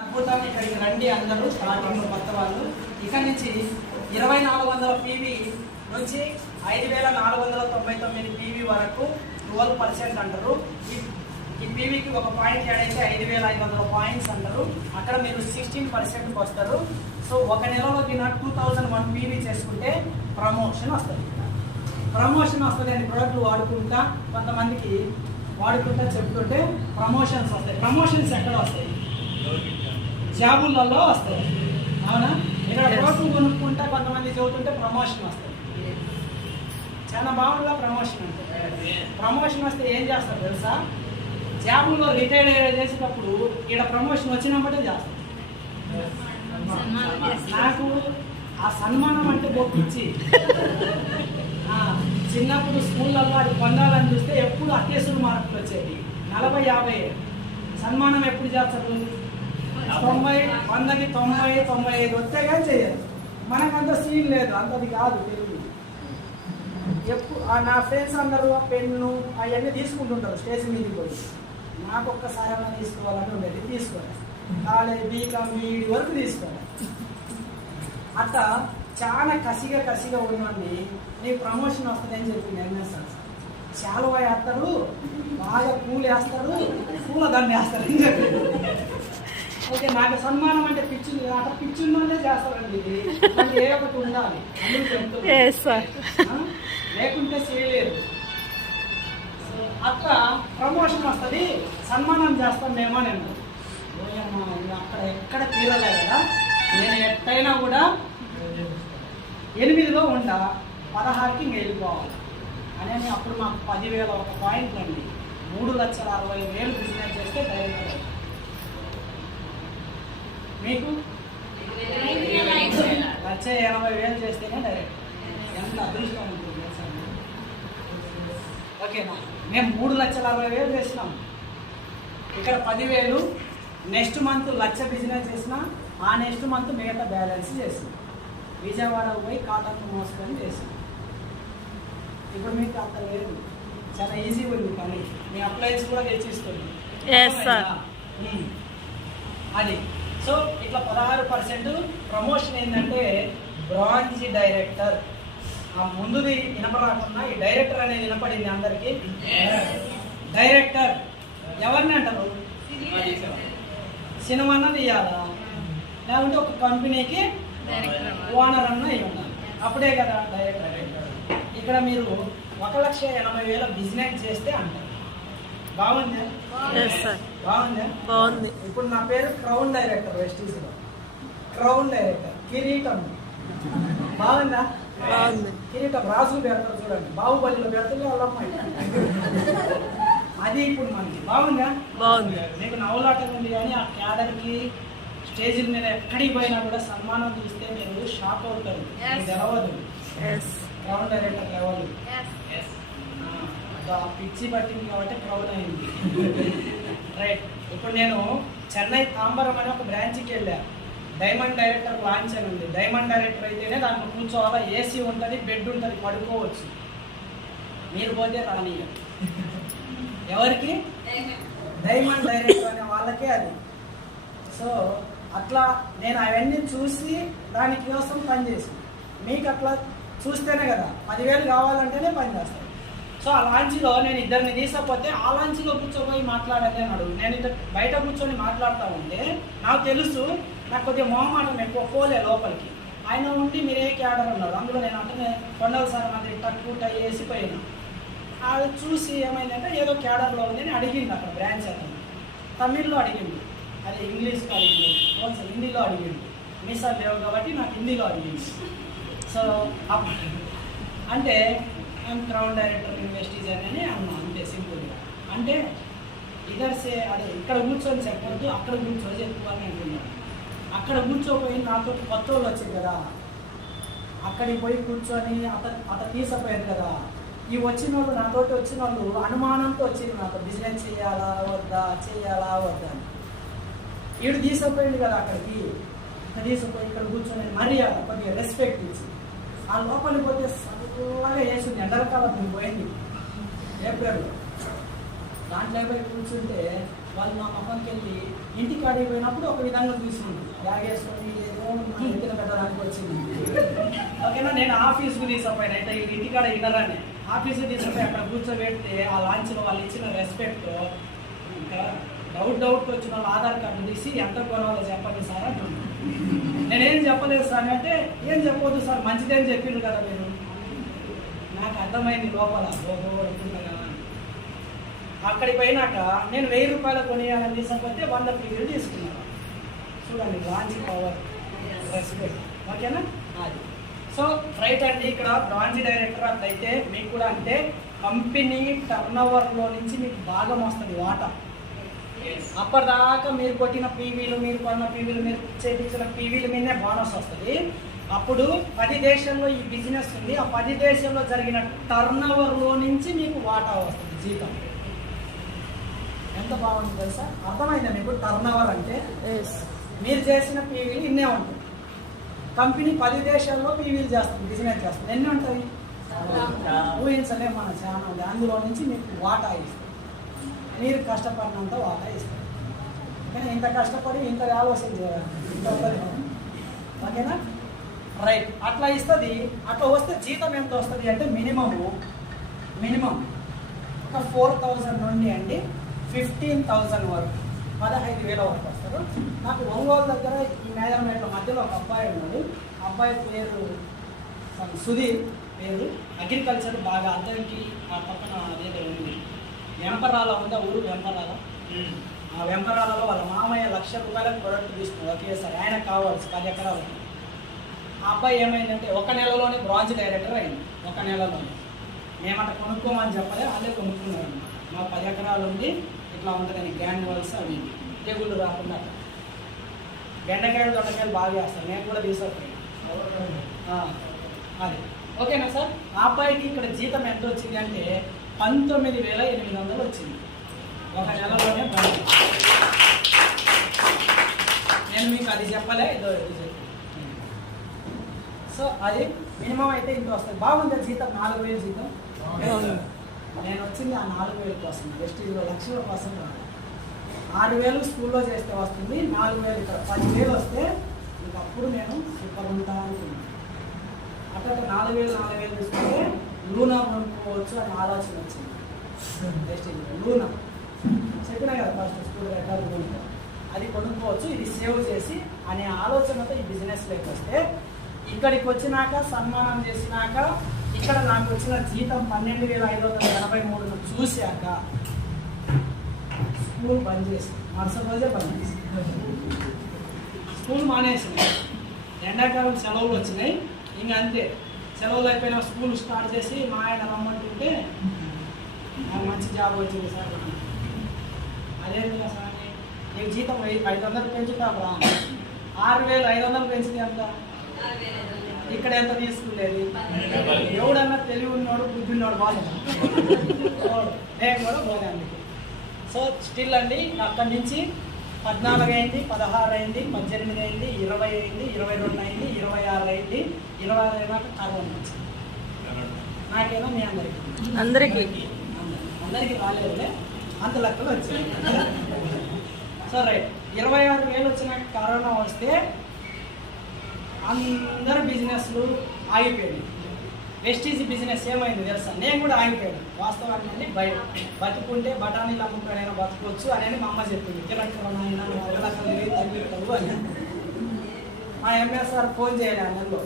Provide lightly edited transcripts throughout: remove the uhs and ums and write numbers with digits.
అద్భుతం. ఇక్కడికి రండి అందరూ, స్టార్టింగ్ కొత్త వాళ్ళు. ఇక్కడ నుంచి 2400 పీవీ నుంచి 5499 పీవీ వరకు 12% అంటారు. ఈ పీవీకి ఒక పాయింట్ యాడ్ అయితే 5500 పాయింట్స్ అంటారు. అక్కడ మీరు 16%కి వస్తారు. సో ఒక నెలలో దీని 2001 పీవీ చేసుకుంటే ప్రమోషన్ వస్తుంది. ప్రమోషన్ వస్తుంది అని ప్రోడక్ట్లు వాడుకుంటా కొంతమందికి వాడుకుంటా చెప్తుంటే ప్రమోషన్స్ వస్తాయి. ప్రమోషన్స్ ఎక్కడ వస్తాయి? జాబులలో వస్తాయి. అవునా? ఇక్కడ ప్రోడక్ట్లు కొనుక్కుంటా కొంతమంది చెబుతుంటే ప్రమోషన్ వస్తుంది. చాలా బాగుందా ప్రమోషన్ అంటే? ప్రమోషన్ వస్తే ఏం చేస్తారు తెలుసా? జాబుల్లో రిటైర్ చేసేటప్పుడు ఇక్కడ ప్రమోషన్ వచ్చినప్పుడే చేస్తారు. నాకు ఆ సన్మానం అంటే గొప్పించి చిన్నప్పుడు స్కూళ్ళల్లో అది పొందాలని చూస్తే ఎప్పుడు అత్యవసర మార్కులు వచ్చేది. 40-50 సన్మానం ఎప్పుడు చేస్తారు? 90, 100కి 90, 95 వస్తే కానీ చేయాలి. మనకంత సీన్ లేదు, అంతది కాదు తెలుగు. ఎప్పుడు నా ఫ్రెండ్స్ అందరూ ఆ పెన్ను అవన్నీ తీసుకుంటుంటారు స్టేజ్ మీదకి పోయి. నాకు ఒక్కసారి ఏమైనా తీసుకోవాలని ఉండేది, తీసుకోవాలి. కాలేజ్ బీకామ్ బీఈడి వరకు తీసుకోవాలి. అట్లా చాలా కసిగా ఉన్నవాడిని నీకు ప్రమోషన్ వస్తుందని చెప్పి నిర్ణయిస్తాను. చాలా వేస్తారు, బాగా పూలు వేస్తారు, పూల దాన్ని వేస్తారు అని చెప్పి. ఓకే, నాకు సన్మానం అంటే పిచ్చింది, అట్లా పిచ్చిందోనే చేస్తారండి. ఇది ఏ ఒకటి ఉండాలి, లేకుంటే చేయలేదు. అట్లా ప్రమోషన్ వస్తుంది, సన్మానం చేస్తాం మేమో. నేను అక్కడ ఎక్కడ తీరలే కదా, నేను ఎట్టయినా కూడా 8లో ఉంటా, 16కి వెళ్ళిపోవాలి అని. అప్పుడు మాకు 10,000 ఒక పాయింట్ అండి. 3,60,000 బిజినెస్ చేస్తే డైరెక్ట్. మీకు 1,80,000 చేస్తేనే డైరెక్ట్. ఎంత అదృష్టం ఉంటుంది. ఓకేనా? మేము 3,60,000 చేసినాం. ఇక్కడ 10,000. నెక్స్ట్ మంత్ 1,00,000 బిజినెస్ చేసిన, ఆ నెక్స్ట్ మంత్ మిగతా బ్యాలెన్స్ చేసినాం. విజయవాడకు పోయి కాటన్ మోసుకొని చేసినాం. ఇప్పుడు మీకు అంత లేదు, చాలా ఈజీగా ఉంది పని. మీ అప్లయన్స్ కూడా తెచ్చిస్తుంది అది. సో ఇట్లా 16% ప్రమోషన్ ఏంటంటే బ్రాంచ్ డైరెక్టర్. ఆ ముందుది వినపడకుండా ఈ డైరెక్టర్ అనేది వినపడింది అందరికీ. డైరెక్టర్ ఎవరిని అంటారు? సినిమా అన్నది ఇవ్వాలా, లేకుంటే ఒక కంపెనీకి ఓనర్ అన్న ఇవ్వాలి, అప్పుడే కదా డైరెక్టర్. ఇక్కడ మీరు 1,80,000 బిజినెస్ చేస్తే అంటారు. బాగుందా? బాగుందా? బాగుంది. ఇప్పుడు నా పేరు క్రౌన్ డైరెక్టర్, వెస్టీస్లో క్రౌన్ డైరెక్టర్. కిరీటం బాగుందా? బాగుంది. కిరీటం రాజులు పెడతారు చూడండి, బాహుబలిలో పెడతారు వాళ్ళ అమ్మాయి. అది ఇప్పుడు మనకి బాగుందా? బాగుంది. మీకు నవ్వులాటం ఉంది, కానీ ఆ క్యాడర్కి స్టేజ్ మీద ఎక్కడికి పోయినా కూడా సన్మానం చూస్తే మీరు షాక్ అవుతారు. తెలవదు క్రౌన్ డైరెక్టర్ లెవెల్. పిచ్చి పట్టింది కాబట్టి క్రౌన్ అయింది. రైట్. ఇప్పుడు నేను చెన్నై తాంబరం అనే ఒక బ్రాంచ్కి వెళ్ళా. డైమండ్ డైరెక్టర్ లాంచ్ అని ఉంది. డైమండ్ డైరెక్టర్ అయితేనే దాంట్లో కూర్చోవాలా, ఏసీ ఉంటుంది, బెడ్ ఉంటుంది, పడుకోవచ్చు. మీరు పోతే రానియ. ఎవరికి? డైమండ్ డైరెక్టర్ అనే వాళ్ళకే అది. సో అట్లా నేను అవన్నీ చూసి దానికోసం పనిచేసి, మీకు అట్లా చూస్తేనే కదా 10,000 కావాలంటేనే పని చేస్తాను. సో ఆ లాంచ్లో నేను ఇద్దరిని తీసుకపోతే ఆ లాంచ్లో కూర్చోపోయి మాట్లాడాలి అన్నాడు. నేను ఇద్దరు బయట కూర్చొని మాట్లాడుతూ ఉంటే నాకు తెలుసు, నాకు కొద్దిగా మొహమాటం ఎక్కువ, పోలే లోపలికి. ఆయన ఉండి మీరే క్యాడర్ అన్నారు. అందులో నేను అంటే కొండలసారి మంది తక్కువ టై వేసిపోయినా. అది చూసి ఏమైందంటే ఏదో క్యాడర్లో ఉంది అని అడిగింది అక్కడ బ్రాంచ్ అతను. తమిళ్లో అడిగింది, అది ఇంగ్లీష్లో అడిగింది, హిందీలో అడిగింది. మీసాలు లేవు కాబట్టి నాకు హిందీలో అడిగింది. సో అంటే ఐఎమ్ క్రౌన్ డైరెక్టర్ ఇన్వెస్టీజ్ అని అన్నా, అంతే సింపుల్గా. అంటే ఇదర్సే అదే ఇక్కడ కూర్చొని చెప్పొద్దు, అక్కడ కూర్చొని చెప్పుకోవాలని అంటున్నాను. అక్కడ కూర్చోపోయి నాతో కొత్త వాళ్ళు వచ్చారు కదా, అక్కడికి పోయి కూర్చొని అత తీసపోయారు కదా. ఈ వచ్చిన వాళ్ళు, నాతోటి వచ్చిన వాళ్ళు అనుమానంతో వచ్చింది నాతో, బిజినెస్ చేయాలా వద్దా అని. ఈడు తీసుకుపోయింది కదా అక్కడికి, ఇక్కడ తీసుకుపోయి ఇక్కడ కూర్చొని మర్యాద కొద్దిగా రెస్పెక్ట్ ఇచ్చి, ఆ లోపలికి పోతే చల్లగా వేసింది. ఎండలకాలం పోయింది ఏప్రిల్. దాంట్లో పోయి కూర్చుంటే వాళ్ళు నా పక్కనకి వెళ్ళి ఇంటికి అడిగి పోయినప్పుడు ఒక విధంగా తీసుకుంటారు, బ్యాగ్ వేసుకొని ఏదో ఇంటిని పెట్టడానికి వచ్చింది. ఓకేనా, నేను ఆఫీస్కి తీసుకుపోయిన అయితే ఇంటికాడ ఇన్నరాన్ని ఆఫీస్కి తీసుకుపోయి అక్కడ కూర్చోబెడితే ఆ లాంచ్లో వాళ్ళు ఇచ్చిన రెస్పెక్ట్ ఇంకా డౌట్ వచ్చిన వాళ్ళు ఆధార్ కార్డు తీసి ఎంత కొనాలో చెప్పండి సార్ అంటున్నాను. నేనేం చెప్పలేదు సార్ అంటే, ఏం చెప్పొద్దు సార్ మంచిదేం చెప్పిండ్రు కదా మీరు. నాకు అర్థమైంది లోపల ఓహో అవుతుందా. అక్కడికి పోయినాక నేను 1000 రూపాయలు కొనియాలని తీసుకపోతే 100 పీవీలు తీసుకున్నాను. చూడండి బ్రాంచ్ పవర్ రెస్పెక్ట్. ఓకేనా, అది సో రైట్ అండి. ఇక్కడ బ్రాంచ్ డైరెక్టర్ అట్లయితే మీకు కూడా అంటే కంపెనీ టర్న్ ఓవర్లో నుంచి మీకు భాగం వస్తుంది వాటా. అప్పటిదాకా మీరు కొట్టిన పీవీలు, మీరు కొన్న పీవీలు, మీరు చేయించిన పీవీల మీదనే బోనస్ వస్తుంది. అప్పుడు 10 దేశాల్లో ఈ బిజినెస్ ఉంది, ఆ 10 దేశాల్లో జరిగిన టర్న్ ఓవర్లో నుంచి మీకు వాటా వస్తుంది జీతం. ఎంత బాగుంది తెలుసా, అర్థమైందా మీకు? టర్న్ ఓవర్ అంటే మీరు చేసిన పీవీలు ఇన్నే ఉంటుంది. కంపెనీ 10 దేశాల్లో పీవీలు చేస్తుంది, బిజినెస్ చేస్తుంది. ఎన్ని ఉంటాయి ఊహించలే, మన చాలా ఉంది. అందులో నుంచి మీకు వాటా ఇస్తుంది, మీరు కష్టపడినంత వాటా ఇస్తారు. కానీ ఇంత కష్టపడి ఇంత ఆలోచన చేయాలి, ఇంత ఉండదు. ఓకేనా, రైట్. అట్లా ఇస్తుంది. అట్లా వస్తే జీతం ఎంత వస్తుంది అంటే మినిమం ఒక 4000 నుండి అండి 15,000 వరకు, 15,000 వరకు వస్తారు. నాకు ఒంగోలు దగ్గర ఈ మేదరమేట్ల మధ్యలో ఒక అబ్బాయి ఉన్నాడు. అబ్బాయి పేరు సుధీర్ పేరు. అగ్రికల్చర్ బాగా అద్దరికి ఆ పక్కన అదేదో ఉంది, వెంపరాల ఉందా ఊరు, వెంపరాల. ఆ వెంపరాలలో వాళ్ళ మామయ్య 1,00,000 రూపాయలకు ప్రొడక్ట్ తీసుకున్నాడు ఒకేసారి. ఆయనకు కావాల్సి 10 ఎకరాలు. ఆ అబ్బాయి ఏమైందంటే 1 నెలలోనే బ్రాంచ్ డైరెక్టర్ అయింది. 1 నెలలోనే. మేమంట కొనుక్కోమని చెప్పలే, వాళ్ళే కొనుక్కున్నారు అన్నమాట. మా 10 ఎకరాలు ఉంది, ఇట్లా ఉంటుందని గ్రాన్యువల్స్ అవి తెగుళ్ళు రాకుండా. బెండకాయలు దొండకాయలు బాగా వేస్తారు, నేను కూడా తీసుకుపోయాను. అది ఓకేనా సార్. ఆ అబ్బాయికి ఇక్కడ జీతం ఎంత వచ్చింది అంటే 19,800 వచ్చింది 1 నెలలోనే. నేను మీకు అది చెప్పలే, ఇదో ఇది. సో అది మినిమం అయితే ఇంత వస్తుంది. బాగుంది జీతం, 4,000 జీతం. నేను వచ్చింది ఆ 4,000 కోసం, వెస్టీజ్లో 1,00,000 కోసం రాదు. 6,000 స్కూల్లో చేస్తే వస్తుంది, 4,000 ఇక్కడ 10,000 వస్తే ఇంకప్పుడు నేను ఇక్కడ ఉంటాను అనుకున్నాను. అట్లా 4,000 తీసుకుంటే లూనా కొనుక్కోవచ్చు అని ఆలోచన వచ్చింది. వెస్టీజ్లో లూనా చెప్పినా కదా ఫస్ట్ స్కూల్ రికార్డు కొనుక్కో, అది కొనుక్కోవచ్చు, ఇది సేవ్ చేసి అనే ఆలోచనతో ఈ బిజినెస్లోకి వస్తే ఇక్కడికి వచ్చినాక సన్మానం చేసినాక ఇక్కడ నాకు వచ్చిన జీతం 12,583 చూశాక స్కూల్ బంద్ చేసి మరుసటి రోజే బంద్ చేసి స్కూల్ మానేసింది. ఎండాకాలం సెలవులు వచ్చినాయి, ఇంకా అంతే. సెలవులు అయిపోయినా స్కూల్ స్టార్ట్ చేసి మా ఆయన రమ్మంటుంటే నాకు మంచి జాబ్ వచ్చింది సార్. అదే సార్ నీకు జీతం 500 పెంచుతా 6,500 పెంచింది ఎంత, ఇక్కడ ఎంత తీసుకునేది. ఎవడన్నా తెలివి ఉన్నవాడు బుద్ధి ఉన్నవాడు వాళ్ళు నేను కూడా పోదాను. సో స్టిల్ అండి అక్కడి నుంచి 14 అయింది, 16 అయింది, 18 అయింది, 20 అయింది, 22 అయింది, 26 అయింది, 26 అయినాక కరోనా వచ్చింది. నాకేమో మీ అందరికీ రాలేదులే, అంత లెక్కలు వచ్చాయి. సో రైట్, 26,000 వచ్చినాక కరోనా వస్తే అందరు బిజినెస్లు ఆగిపోయాయి. వెస్టీజ్ బిజినెస్ ఏమైంది తెలుసా, నేను కూడా ఆగిపోయాను. వాస్తవానికి భయం, బతుకుంటే బఠానీలు అమ్ముతానైనా బతుకోవచ్చు అనేది మా అమ్మ చెప్పింది. కిలక్కలైనా 1,00,000 తగ్గిపోతావు అని. మా ఎంఎస్ఆర్ ఫోన్ చేయలే ఆ నెలలో.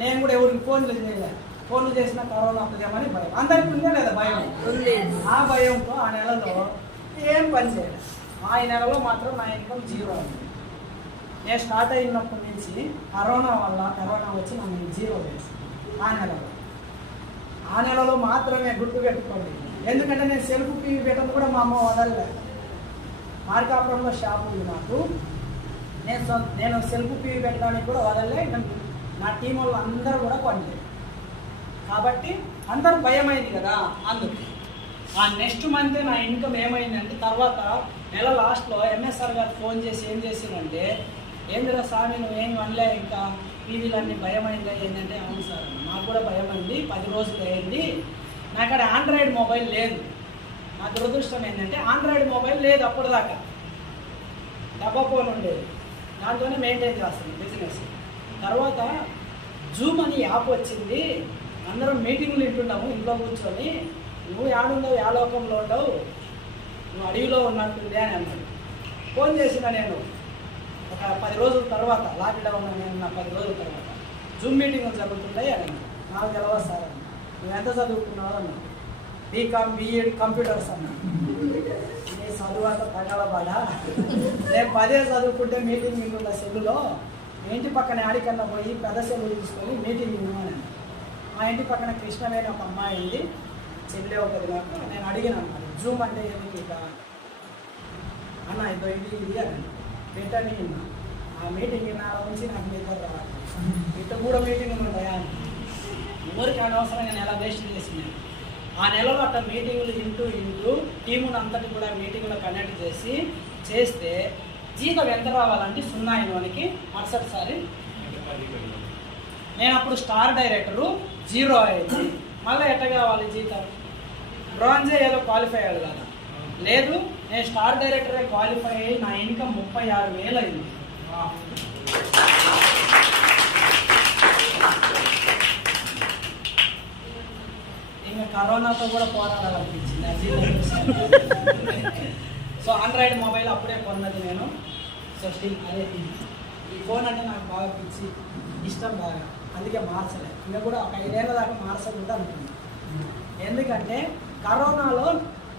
నేను కూడా ఎవరికి ఫోన్లు చేయలే. ఫోన్లు చేసినా కరోనా వస్తుందేమని భయం. అందరికీ ఉందే లేదా భయం? ఆ భయంతో ఆ నెలలో ఏం పని చేయలేదు. ఆ నెలలో మాత్రం నా ఇన్కమ్ 0 అయింది. నేను స్టార్ట్ అయినప్పటి నుంచి కరోనా వచ్చి నన్ను 0 చేసింది. ఆ నెలలో మాత్రమే గుర్తుపెట్టుకోండి. ఎందుకంటే నేను సెల్ఫ్ పీవీ పెట్టడం కూడా మా అమ్మ వదలలేదు. మార్కాపురంలో షాప్ ఉంది నాకు. నేను సెల్ఫ్ పీవీ పెట్టడానికి కూడా వదలలే. నా టీం వాళ్ళు అందరూ కూడా కొనలేదు. కాబట్టి అందరూ భయమైంది కదా. అందుకు ఆ నెక్స్ట్ మంత్ నా ఇన్కమ్ ఏమైందంటే తర్వాత నెల లాస్ట్లో ఎంఎస్ఆర్ గారు ఫోన్ చేసి ఏం చేసిందంటే, ఏందిరా స్వామి నువ్వేం అనలే, ఇంకా టీవీలన్నీ భయమైందా ఏంటంటే, అవును సార్ నాకు కూడా భయమైంది, 10 రోజులు అయింది. నాకు అక్కడ ఆండ్రాయిడ్ మొబైల్ లేదు. నా దురదృష్టం ఏంటంటే ఆండ్రాయిడ్ మొబైల్ లేదు అప్పటిదాకా. డబ్బా ఫోన్ ఉండేది, దాంట్లోనే మెయింటైన్ చేస్తుంది బిజినెస్. తర్వాత జూమ్ అని యాప్ వచ్చింది, అందరం మీటింగ్లు వింటున్నాము ఇంట్లో కూర్చొని, నువ్వు ఏడుండవు ఏ లోకంలో ఉండవు, నువ్వు అడవిలో ఉన్నట్టుంది అని అన్నాడు. ఫోన్ చేసిన నేను ఒక 10 రోజుల తర్వాత, లాక్డౌన్ నేను 10 రోజుల తర్వాత జూమ్ మీటింగ్లు జరుగుతుంటాయి అని అన్నాడు. నాకు తెలవదు సార్ అన్న. నువ్వు ఎంత చదువుకున్నావు అన్నా. బీకామ్ బీఎడ్ కంప్యూటర్స్ అన్నా. నేను చదువు అంతా తగలబాడా, నేను 10 చదువుకుంటే మీటింగ్ వింటున్న సెల్లులో, మీ ఇంటి పక్కన ఆడికన్నా పోయి పెద్ద సెల్లు తీసుకొని మీటింగ్ విన్నాను. మా ఇంటి పక్కన కృష్ణవేణి ఒక అమ్మాయి ఉంది, చెల్లె ఒకటి నాకు. నేను అడిగిన అన్నమాట, జూమ్ అంటే ఏంటి ఇక అన్న, ఇది అని పెట్టని విన్నా. ఆ మీటింగ్ విన్నాళ్ళ నుంచి నాకు నిద్ర రావాలి, ఇట్లా కూడా మీటింగ్లు ఉంటాయా అని. ఎవరికి అనవసరంగా నెల వేస్ట్ చేసినాను. ఆ నెలలో అట్లా మీటింగులు ఇంటూ టీమును అంతటి కూడా మీటింగ్లో కనెక్ట్ చేస్తే జీతం ఎంత రావాలంటే 0 మరుసటిసారి నేను అప్పుడు స్టార్ డైరెక్టరు 0 అయింది. మళ్ళీ ఎట్ట కావాలి జీతం? బ్రాంజే ఏదో క్వాలిఫై అయ్యాడు కదా, లేదు నేను స్టార్ డైరెక్టరే క్వాలిఫై అయ్యి నా ఇన్కమ్ 36,000 అయింది. ఇంకా కరోనాతో కూడా పోరాడాలనిపించింది ఆ జీతం. సో ఆండ్రాయిడ్ మొబైల్ అప్పుడే కొన్నది నేను. సో స్టిల్ అదే ఈ ఫోన్ అంటే నాకు బాగా పిచ్చి, ఇష్టం బాగా, అందుకే మార్చలేదు. ఇంకా కూడా ఒక 5 ఏళ్ళ దాకా మార్చకూడదు అనుకున్నాను. ఎందుకంటే కరోనాలో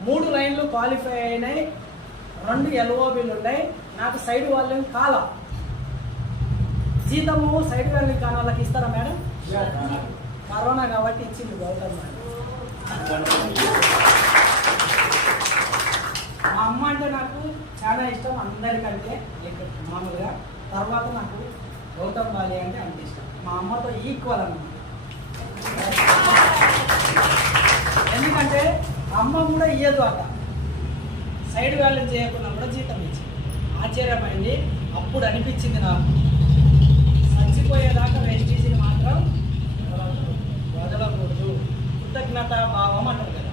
3 లైన్లు క్వాలిఫై అయినాయి, 2 LOBలు ఉన్నాయి. నాకు సైడ్ వాళ్ళని కాల జీతము సైడ్ వాళ్ళని కాని వాళ్ళకి ఇస్తారా మేడం? కరోనా కాబట్టి ఇచ్చింది గవర్నమెంట్. మా అమ్మ అంటే నాకు చాలా ఇష్టం అందరికంటే మామూలుగా. తర్వాత నాకు గౌతమ్ బాలి అంటే అంత ఇష్టం, మా అమ్మతో ఈక్వల్ అన్నమాట. ఎందుకంటే అమ్మ కూడా ఇయ్యదు అట, సైడ్ వ్యాల్యూ చేయకుండా కూడా జీతం ఇచ్చింది. ఆశ్చర్యమైంది. అప్పుడు అనిపించింది నాకు, చచ్చిపోయేదాకా వెస్టీజీని మాత్రం వదలకూడదు, కృతజ్ఞత భావం అంటారు కదా,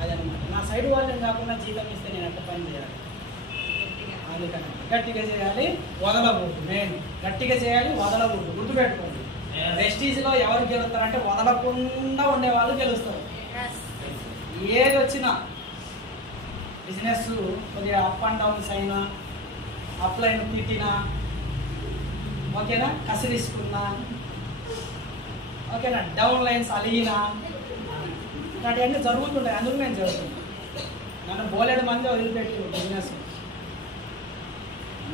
అదనమాట. నా సైడ్ వాళ్ళని కాకుండా జీతం ఇస్తే నేను ఎంత పని చేయాలి? అందుకని గట్టిగా చేయాలి, వదలకూడదు. నేను గట్టిగా చేయాలి, వదలకూడదు. గుర్తుపెట్టుకోండి, వెస్టీజ్లో ఎవరు గెలుస్తారంటే వదలకుండా ఉండే వాళ్ళు గెలుస్తారు. ఏది వచ్చినా బిజినెస్ కొద్దిగా అప్ అండ్ డౌన్స్ అయినా, అప్లైన్ తిట్టినా, ఓకేనా, కసిరిసుకున్నా, ఓకేనా, డౌన్ లైన్స్ అలిగినా, ఇలాంటివన్నీ జరుగుతుంటాయి. అందుకు నేను జరుగుతుంది. నన్ను బోలెడు మంది వదిలిపెట్టి బిజినెస్,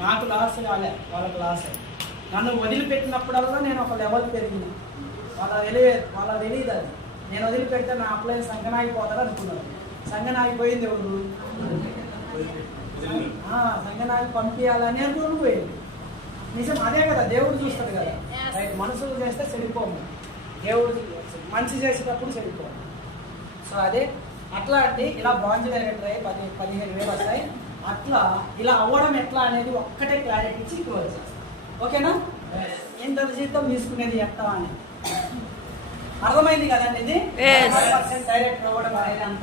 నాకు లాస్ కాలే, వాళ్ళకి లాస్. నన్ను వదిలిపెట్టినప్పుడల్లా నేను ఒక లెవెల్ పెరిగిన. వాళ్ళ తెలియదు అది. నేను వదిలిపెడితే నా అప్లైన్ సంగనాగిపోతాడు అనుకున్నాను. సంగనాగిపోయింది ఎవరు? సంగనాగి పంపించాలని అనుకుని పోయింది. నిజం అదే కదా, దేవుడు చూస్తాడు కదా. రైట్, మనుషులు చేస్తే చెడిపోము, దేవుడు మంచి చేసేటప్పుడు చెడిపోము. సో అదే అట్లా అంటే ఇలా బ్రాంజ్ డైరెక్టర్ అయ్యి 15,000 వస్తాయి. అట్లా ఇలా అవ్వడం ఎట్లా అనేది ఒక్కటే క్లారిటీ ఇచ్చి క్లోజ్ చేస్తాం. ఓకేనా? ఎంత జీతం తీసుకునేది ఎట్లా అని అర్థమైంది కదండి. ఇది 5% డైరెక్టర్ అవ్వడం అనేది అంత